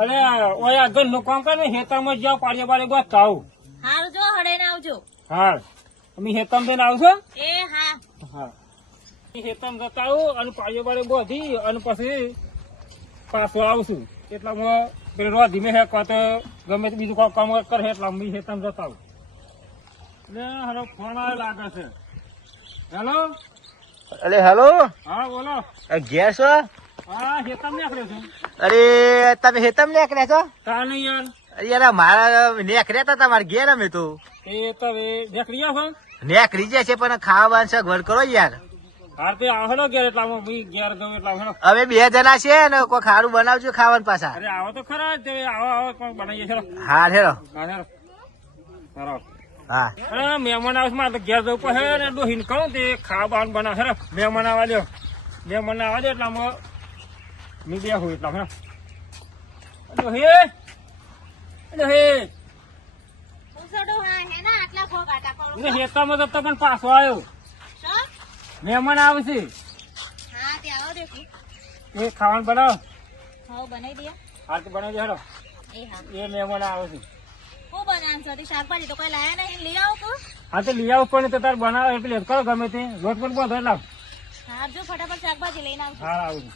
અરે ઓય આગળ નું કામ કરે હેતરમાં જાવ પાડીએ પાડે બસ આવું. હારું જો હડે ને આવજો. હા અમે હેતમ બેન આવશો. એ હા હા હેતમ જતા આવું અને પાડીએ પાડે બધી અને પછી પાછો આવશું. એટલામાં પેલો ધીમે હે કાં તો ગમે તે બીજું કામ કરે એટલે અમે હેતમ જતા આવું. એટલે હારો ફોન આવે લાગે છે. હેલો. અરે હેલો. હા બોલો. ઘેર છો? હા હેતમ નીકળ્યો છું. અરે તમે હેતમ નીકળ્યા છો? તાને યાર યાર મારા નીકળ્યા હતા તમારે ઘેર અમે તો એ તો નીકળી જાવ છો. નીકળી જાય છે પણ ખાવા સગવડ કરો યાર. હાર તે આવો ઘેર એટલામાં ભાઈ ઘેર જવું એટલા હેલો. હવે 2 જણા છે ને કોઈ ખારું બનાવજો ખાવાનું પાછા. અરે આવો તો ખરા તે આવો આવો પણ બનાવીએ છે. હા હેરો. હા હેલો. બરાબર. હા અરે મહેમાન આવશે મારે તો ઘેર જવું પડે ને ડોહીને કહું તે ખાવાનું બનાવે હેલો. મહેમાન આવવા દો મહેમાન આવવા દે એટલામાં મેં બે હોય એટલા હેલો. ડોહી ડોહી ઉસડો હા હે ના આટલા ભોગ આટા કરો. હેતામાં તો પણ પાછો આવ્યો શું? મહેમાન આવશે હા તે આવો દેખો. એ ખાવાનું બનાવો. હો બનાવી દે. હાલ તો બનાવી દે હેલો. એ હા એ મહેમાન આવે છે. હું બનાવું છું શાકભાજી તો કોઈ લાયા નહીં લઈ આવો તું. હા તો લઈ આવું પણ તો તાર બનાવે એટલે કરો ગમે તે રોટ પણ બધો લાવ. હા જો ફટાફટ શાકભાજી લઈને આવજો. હા આવું છું.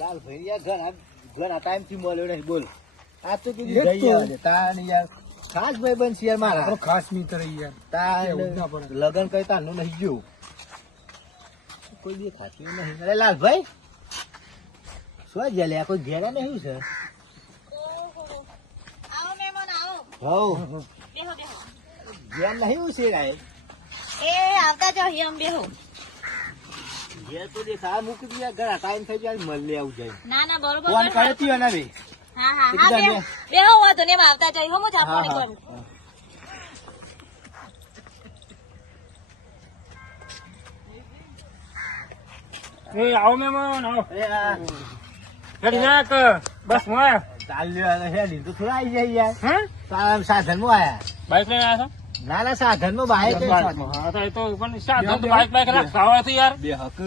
લાલ ભાઈ યાર ઘણા ટાઈમ થી મળ્યો નહીં બોલ. આ તો કીધું તાર યાર ખાસ ભાઈ બન છે યાર મારા. ખાસ મિત્ર યાર તાર લગન કઈ તારનું નહીં ગયું કોઈ બી ખાતું નહીં. અરે લાલભાઈ શું જલ્યા કોઈ ઘેરા નહીં છે? ઓહો આવો મહેમાન આવો. હવ બેહો બેહો. ઘેર નહીં છે રાય. એ આવતા જાઓ હિયમ બેહો. ઘેર તો દેખા મૂકી દીધા ઘણા ટાઈમ થઈ જાય મળે આવું જાય. ના ના બરોબર ફોન કરો. કરે તી ના રે. હા હા હા બેહો બેહો વાતો ને આવતા જાય હું ચા પાણી કરું. એ આવો મહેમાન આવો. અરે આ હેડી નાક બસ મોયા. ચાલ્યો હે લીધું થોડા આવી જાય યાર. હા તારા સાધન માં આયા? બાઈક લઈને આવ્યા ના ના સાધન માં બાઈક છો? હા તો એ તો પણ સાધન તો બાઈક બાઈક રાખવા તો યાર. બે હક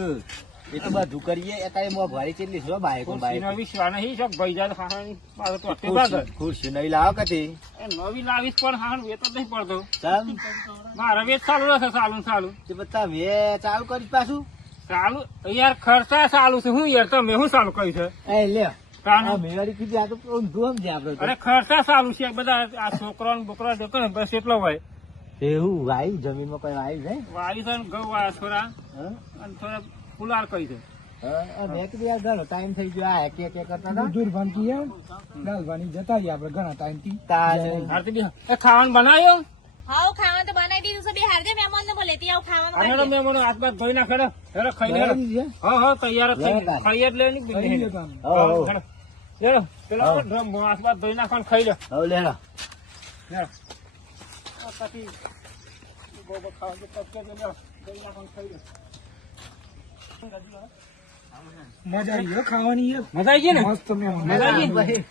એ તો બધું કરીએ અત્યારે મોંઘવારી કેટલી છે બાઈક ખુરશીનો વિશ્વાસ નહીં શોખ ભાઈ જાય ખાવાની મારે તો અટકે બાદ. ખુરશી નહીં લાવો કતી એ નવી લાવીશ પણ હા વેત જ નહીં પડતો. તમ મારે વેત ચાલુ રહેશે ચાલુ ને ચાલુ તે બધા વે ચાલુ કરી પાછું. ચાલુ યાર ખર્ચા ચાલુ છે હું યાર તમે શું ચાલુ કર્યું છે એ લે તાનું? આ મેવારી કીધી આ તો ઊંધું સમજે આપડે તો. અરે ખર્ચા ચાલુ છે બધા આ છોકરા ને બોકરા દેખો ને બસ એટલો હોય. એવું વાયુ જમીન માં કઈ વાયુ છે? વાળી છે ને ઘઉં વાળા થોડા હા? અને થોડા ફુલાર કરી છે. હા, મેં કીધું યાર ઘણો ટાઈમ થઈ ગયો આ એક એક કરતા હતા. તારે હારતી બી એ ખાવાનું બનાવ્યો. હાવ ખાવાનું તો બનાવી દીધું છે. બે હારજે મહેમાન ને લેતી આવું ખાવાનું અને બનાવી દે. મેં મને હાથ બાથ ધોઈ નાખે હેડો. હેડો ખાઈને હેડો. હા હા તૈયાર જ થઈ ગયું. ખાઈ જ લે ને હેડો. હેડો પેલો ડ્રમ હાથ બાથ ધોઈ નાખવાનું ખાઈ લે હવે લેડો. હેડો. આ પછી ગોબર ખાવાનું તો તપકે જ લે. ધોઈ નાખવાનું ખાઈ લે. મજા આવી ખાવાની મજા આવી ગઈ ને? મસ્ત મજા આવી ગઈ? ભાઈ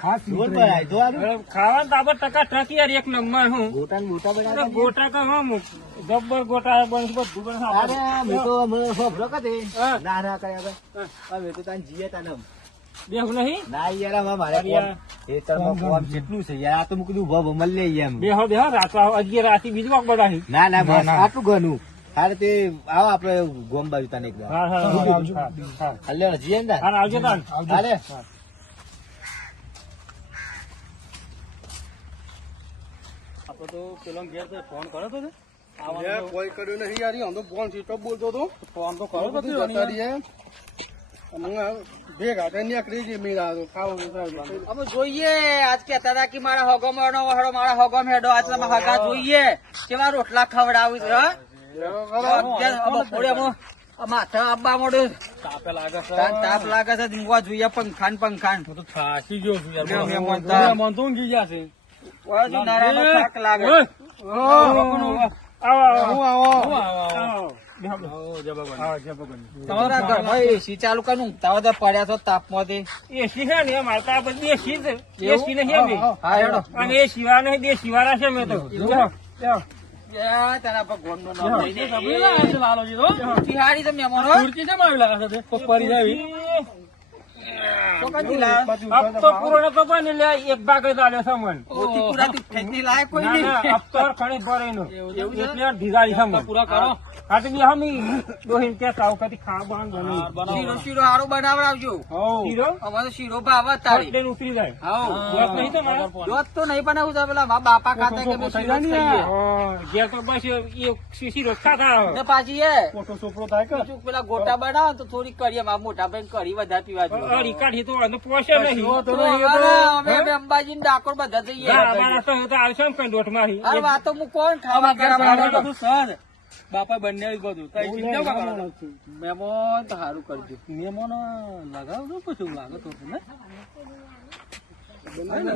ખાસ જોર બનાય તો આનું. હવે ખાવાનું તો આપણે ટકા ટકી યાર એક નંબર હું ગોટા ને મોટા અરે બનાવ્યા. ગોટા તો હા જબ્બર ગોટા બનશે બધું બનશે અરે મેં તો મને ખબર કદી હા. ના ના કર્યા ભાઈ. હવે તો તાન જીએ તાન એમ. બેહું નહીં ના યાર આમાં મારે અરે યાર. ખેતરમાં કોમ જેટલું છે યાર આ તો મૂકી દઉં ભવ મળી લઈએ એમ. બેહો બેહો રાતો અગિયાર રાતી બીજું વાક બધા ના ના બસ આટલું ઘણું. હારે તે આવો આપડે ગોમ બાજુ તને એકદમ. હા હા આવજો. હા હા હાલે જીએ ને તાન. હા આવજો તાન હાલે. આપડે તો પેલો ઘેર ફોન કર્યો તો કોઈ કર્યું નહીં યાર આમ તો ફોન સ્વિચ ઓફ બોલતો હતો ફોન તો કર્યો તો જતા રહીએ ભેગા થઈને નીકળી જઈએ મીરા તો ખાવાનું અમે જોઈએ આજ કેતા હતા કે મારા હગો હેડો મારા હગો હેડો આજ તમે હગા જોઈએ કેવા રોટલા ખવડાવી છે માથે આપવા મળ્યું તાપે લાગે છે તાપ લાગે છે દીવા જોઈએ પંખાન હું તો થાકી ગયો છું યાર મહેમાન તો. મહેમાન તો ઊંઘી ગયા છે નારાનો થાક લાગે ઓય! આવો આવો આવો આવો બેહો બેહો જબરજસ્ત આવો જબરજસ્ત તમારા ઘરમાં એસી ચાલુ કરીને ઊંઘતા હોય તો પડ્યા છો તાપમાંથી એસી છે ને અમારે તો આ બધી એસી છે એસી નહીં અમે હા હેડો અને એ શિવા નહીં બે શિવારા છે મેં તો બેહો બેહો યા, તારા ભગવાનનું નામ લઈ દે. તિહાડી તો મહેમાનો. તો કદી લાયા? અબ તો પૂરો નતો બની લે એક ભાગ જ આલ્યો છે મને. મોતી પૂરા તું ખેંચી લાય કોઈ ના, નહીં. ના, અબ તો ખણી ભરે નો એટલે ઢીગાડી છે મને. હા તો બી હમી ડોહીને કહેતા આવું કદી ખાવા બને શીરો શીરો હારું બનાવડાવજો. શીરો અમારે તો શીરો ભાવે જ તારી. લઈને ઉતરી જાય હાઉ. ગેસ નહીં તો મારે? દૂધ તો નહીં બનાવું તો પેલા મારા બાપા ખાતા કે અમે શીરો જ ખાઈએ. ગેસ તો બસ એ શીરો જ ખાતા ને પાછી બીજું પેલા ગોટા બનાવો ને તો થોડી કરીએ મારા મોટા ભાઈ કરી વધારે પીવા જોઈએ. અડી કાઢી તો વાંધો પોસે નહીં તો અમે અંબાજી ને ડાકોર બધા જઈએ. ના, અમારા તો આવશે ને કઈ દોઢ મારી અરે વાતો હું કોણ ખાવા કરવા બાપા બંને બધું મહેમાન તો સારું કરજો. મહેમાનો લગાવજો પછી લાગે તો ને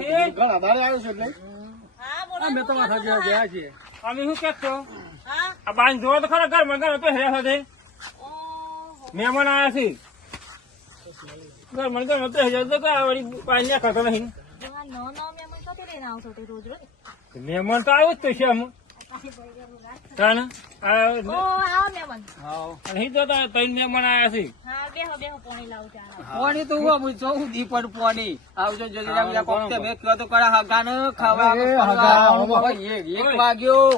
એ, ઘણા દાડે આવ્યો છે એટલે હા, બોલો, અમે શું તમારા કહો છો? સાથે ગયા છીએ. અમે શું કેતો હા? આ બાંધ જોવો તો ખરા ઘરમાં ઘર તો હે હદે ઓહો. મહેમાન આવ્યા છે ઘરમાં ઘર તો હે તો વળી પાણી ખાતો નહીં આ નવો નવો મહેમાન ક્યાંથી લઈને આવશો તે રોજ રોજ? મહેમાન તો આવ્યું જ તો છે આમ તાને ઓ, આવો મહેમાન. અહીં તો ત્રણ મહેમાન આવ્યા છે હા, બેહો બેહો, પાણી લાવું ચાલો. પોણી તો હું અમુક છું દી પણ પોણી આવજો જલ્દી રામ કોક તે મેં કહ્યું તો કરા હગાને ખાવા અરે, ખાવા. હગા, ઓય, એક વાગ્યો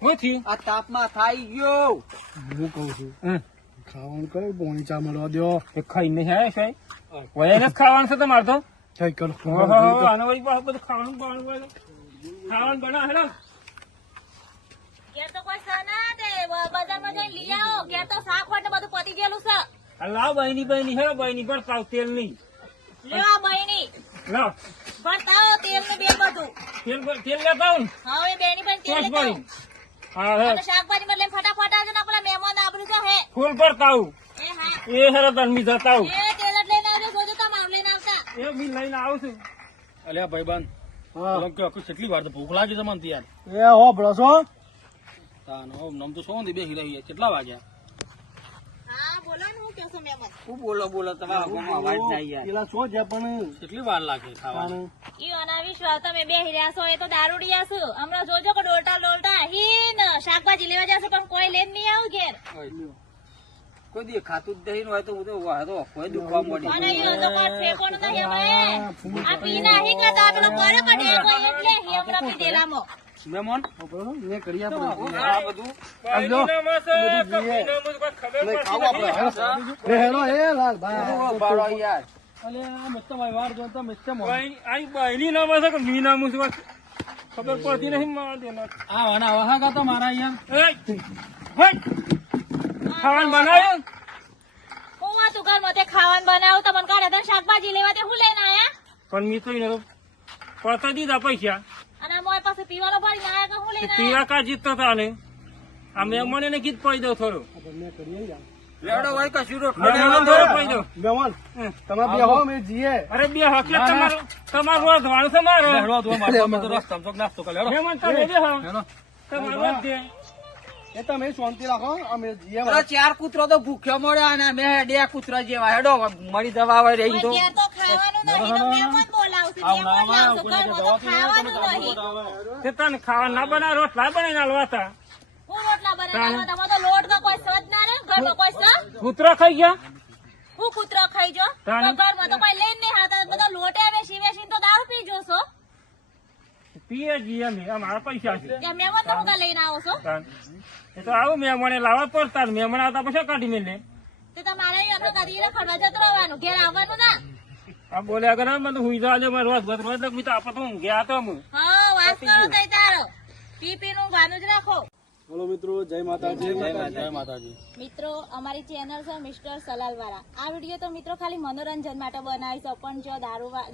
શું થયું આ તાપમાં થાય ગયો. હું કઉ છું હમ. ખાવાનું કરે પોણી ચા મળવા દો એ ખાઈને નહીં આવ્યા સાહેબ વયાને જ ખાવાનું છે તમારે તો કઈ કરો ઓહો, આને વળી પાછું બધું ખાવાનું બનાવવાનું ખાવાનું બનાવે હેડો. ઘેર તો કોઈ છે ના તે બજારમાં જઈને લઈ આવો. ઘેર તો શાક હોય ને બધું પતી ગયેલું છે. આ લાવ બહેની હેડો બહેની ભરતા આવો તેલ નહીં લ્યો બહેની, લાવ ભરતાવો તેલ ને બે બધું. તેલ લેતા આવું ને હવે બેની પણ તેલ ચોસ લેતા ભરી આવો. હા હે અને શાકભાજી માં લઈને ફટાફટ આવજો ને પેલા મહેમાન આપણું તો હે. ફૂલ ભરતા આવું એ હા, એ હેરો તરમી જતા આવું એ તેલ જ લઈને આવજો. જોજો તમે આમ લઈને આવતા. એ બી લઈને આવું છું અલ્યા ભાઈબાન કેટલી વાર તો ભૂખ લાગી છે મને તો યાર એ હો ભરો છો નમ તો સો બેસી રહી કેટલા વાગ્યા હા, બોલો ને, હું કહેશો મહેમાન? શું બોલો તમારા ઘરમાં અવાજ જાય યાર. પેલા છો જ્યાં પણ કેટલી વાર લાગે ખાવાની ઈ અનાવિશ્વાસ તમે બેહી રહ્યા છો એ તો દારૂડિયા છો. હમણાં જોજો કે ડોલટા હીન શાકભાજી લેવા જશો પણ કોઈ લઈને નહીં આવું ઘેર. કોઈ દી ખાતું જ નહીં હોય તો હું તો કોઈ દુખવા મળી. અને ઈ અધો કોઈ ફેંકોનું નહીં હમણાં. આ પી નાહી કરતા પેલો કરે કે ડેકો એટલે હેમરા પી ડેલામાં. મહેમાન મેં કરી આપણે આ બધું બહેનીનામાં છે, કપડીનામાં કોઈ ખબર પડતી નથી. એ હેલો એ લાલ ભાઈ બાળો યાર. અલ્યા મિસ્ટર ભાઈ વાર જોતા મિસ્ટર આઈ બહેનીનામાં છે કે મીનામાં છે કોઈ ખબર પડતી નહીં મારા દેના. આ વાના વહા ગાતા મારા યાર એ, હટ! ખાવાનું બનાવ્યું હું આ તું ઘરમાં તે ખાવાનું બનાવું તો મને કાઢે તને શાકભાજી લેવા તે હું લઈને આયા. પણ મેં તો એને તો પડતા દીધા પૈસા અને મોય પાસે પીવાનો ભરીને આયા કે હું લઈને આયા. પીવા કા જીતતો હતા ને આ મહેમાન એને ગીત પડી દઉં થોડું લેવડો હોય કશું રોટલો મહેમાન લેવા થોડું દો. પડી દઉં મહેમાન તમે બે હો મેં જીએ અરે બે હકલે તમારું રોધવાનું છે મારો હેડો તો મારો અમે તો રસ્તા ચોક નાસ્તો કરે હેડો મહેમાન તમે બે હો હેડો તમારું રોજ દે. એ તમે શાંતિ રાખો અમે જીએ પેલા ચાર કૂતરો તો ભૂખ્યો મળ્યા અને અમે બે કૂતરા જેવા હેડો મળી જવા આવે રહી તો. ઘેર તો ખાવાનું નહીં તો મહેમાન બોલાવશે. મહેમાન લાવશો. ઘરમાં તો ખાવાનું નહીં. તે તને ખાવા ના બનાવે રોટલા બનાવીને હાલવા હતા હું રોટલા બનાવવા તમારે તો લોટ તો કોઈ સજ ના રે ઘરમાં કોઈ સજ. કૂતરો ખાઈ ગયા હું કૂતરો ખાઈ જો તો તાણી. ઘરમાં તો કોઈ લઈને નહીં આવતા. બધા લોટે વેચી વેચીને તો દારૂ પી જોશો. પીએ જઈએ અમે અમારા પૈસા છે ત્યાં મહેમાન તો હું કાં લઈને આવો છો? તાન. એ તો આવું મહેમાને લાવવા પડતા મહેમાન આવતા પછી કાઢી મેલે તે તમારે અહીં આપણે કદી ખડવા જતું રહેવાનું. ઘેર આવવાનું ના. આ બોલ્યા કરે મને હુઈ જવા મારે રોજ રોજ મિત્ર આપડે તો હું ગયા તો હું હા, વાત કરો તઈ તારો. પી નું ભાનું જ રાખો. બોલો મિત્રો જય માતાજી જય માતાજી મિત્રો, અમારી ચેનલ છે મિસ્ટર સલાલવાળા. આ વિડીયો તો મિત્રો ખાલી મનોરંજન માટે બનાવી છે, પણ જો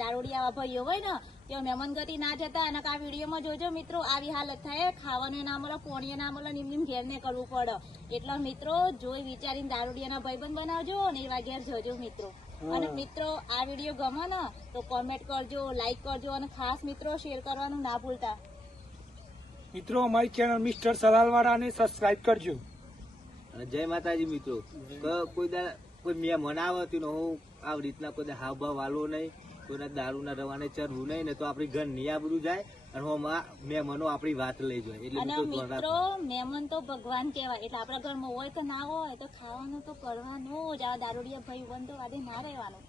દારૂડિયા ભાઈઓ હોય ને તેઓ મહેમાનગતિ ના જતા અને આ વિડીયોમાં જોજો મિત્રો આવી હાલત થાય. ખાવાનું ના મળે, પોણીએ ના મળે, નિમ ઘેર ને કરવું પડે. એટલે મિત્રો જોઈ વિચારીને દારૂડિયાના ભાઈબંધ બનાવજો અને એવા ઘેર જોજો મિત્રો. અને મિત્રો આ વિડીયો ગમે ને તો કોમેન્ટ કરજો, લાઈક કરજો અને ખાસ મિત્રો શેર કરવાનું ના ભૂલતા. મિત્રો અમારી ચેનલ મિસ્ટર સલાલવાળાને સબસ્ક્રાઇબ કરજો. જય માતાજી મિત્રો કોઈ મહેમાન આવે હું આવી રીતના કોઈ હાવ ભાવ વાલો નહીં કોઈના દારૂ ના રવાને ચરવું નહીં ને તો આપણી ઘરની આબરૂ જાય અને હોમાં મહેમાનો આપણી વાત લઈ જાય એટલે અને મિત્રો ધ્યાન મિત્રો રાખો. મહેમાન તો ભગવાન કહેવાય એટલે આપણા ઘરમાં હોય કે ના હોય તો ખાવાનું તો કરવાનું જ. આ દારૂડિયા ભાઈ બંધ તો વાદે ના રહેવાનું.